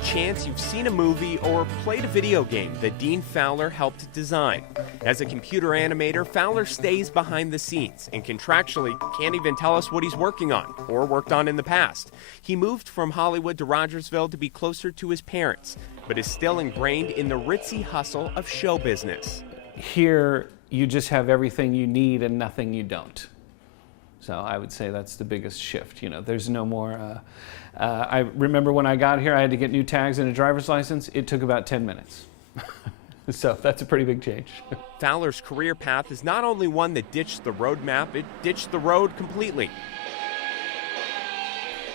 good chance you've seen a movie or played a video game that Dean Fowler helped design. As a computer animator, Fowler stays behind the scenes and contractually can't even tell us what he's working on or worked on in the past. He moved from Hollywood to Rogersville to be closer to his parents, but is still ingrained in the ritzy hustle of show business. Here, you just have everything you need and nothing you don't. So I would say that's the biggest shift. You know, there's no more. I remember when I got here, I had to get new tags and a driver's license. It took about 10 minutes. So that's a pretty big change. Fowler's career path is not only one that ditched the road map, it ditched the road completely.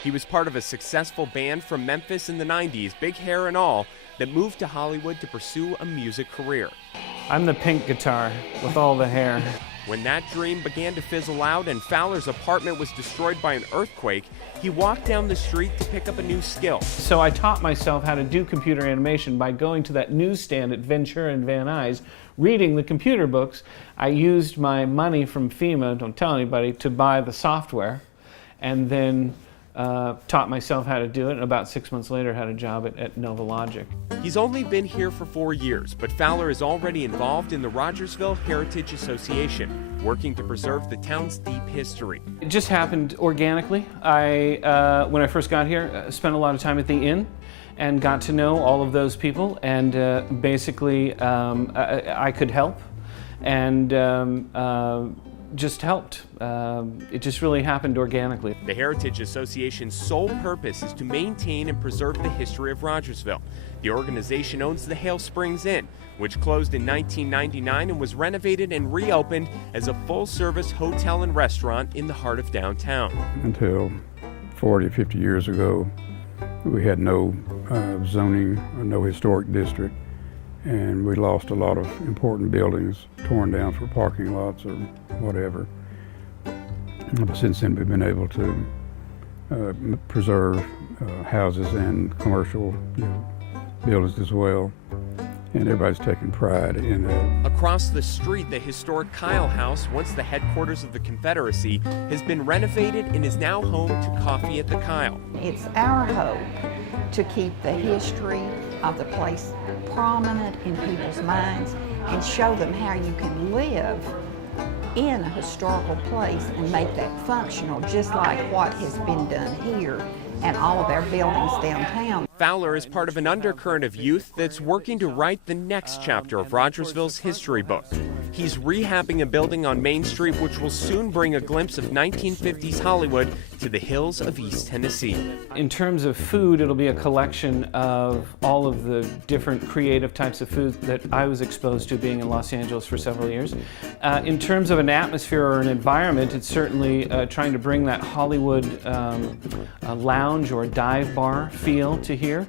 He was part of a successful band from Memphis in the 90s, big hair and all, that moved to Hollywood to pursue a music career. I'm the pink guitar with all the hair. When that dream began to fizzle out and Fowler's apartment was destroyed by an earthquake, he walked down the street to pick up a new skill. So I taught myself how to do computer animation by going to that newsstand at Ventura and Van Nuys, reading the computer books. I used my money from FEMA, don't tell anybody, to buy the software, and then taught myself how to do it, and about 6 months later had a job at Nova Logic. He's only been here for 4 years, but Fowler is already involved in the Rogersville Heritage Association, working to preserve the town's deep history. It just happened organically. When I first got here, spent a lot of time at the inn and got to know all of those people, and basically I could help, and just helped. It just really happened organically. The Heritage Association's sole purpose is to maintain and preserve the history of Rogersville. The organization owns the Hale Springs Inn, which closed in 1999 and was renovated and reopened as a full-service hotel and restaurant in the heart of downtown. Until 40, 50 years ago, we had no zoning or no historic district, and we lost a lot of important buildings, torn down for parking lots or whatever. But since then, we've been able to preserve houses and commercial buildings as well, and everybody's taking pride in that. Across the street, the historic Kyle House, once the headquarters of the Confederacy, has been renovated and is now home to Coffee at the Kyle. It's our hope to keep the history of the place prominent in people's minds and show them how you can live in a historical place and make that functional, just like what has been done here and all of our buildings downtown. Fowler is part of an undercurrent of youth that's working to write the next chapter of Rogersville's history book. He's rehabbing a building on Main Street which will soon bring a glimpse of 1950s Hollywood to the hills of East Tennessee. In terms of food, it'll be a collection of all of the different creative types of food that I was exposed to being in Los Angeles for several years. In terms of an atmosphere or an environment, it's certainly trying to bring that Hollywood lounge or dive bar feel to here.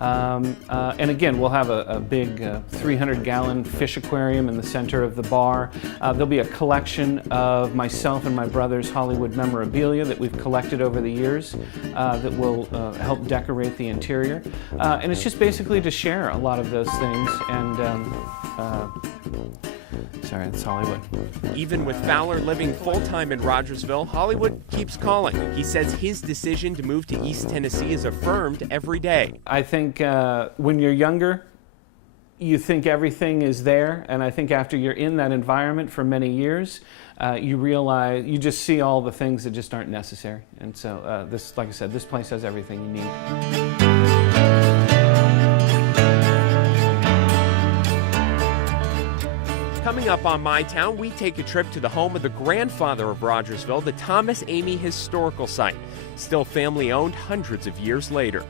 And again, we'll have a big 300-gallon fish aquarium in the center of the bar. There'll be a collection of myself and my brother's Hollywood memorabilia that we've collected over the years that will help decorate the interior. And it's just basically to share a lot of those things. And sorry, it's Hollywood. Even with Fowler living full-time in Rogersville, Hollywood keeps calling. He says his decision to move to East Tennessee is affirmed every day. I think when you're younger, you think everything is there, and I think after you're in that environment for many years, you realize, you just see all the things that just aren't necessary. And so this, like I said, this place has everything you need. Coming up on My Town, we take a trip to the home of the grandfather of Rogersville, the Thomas Amy Historical Site, still family-owned hundreds of years later.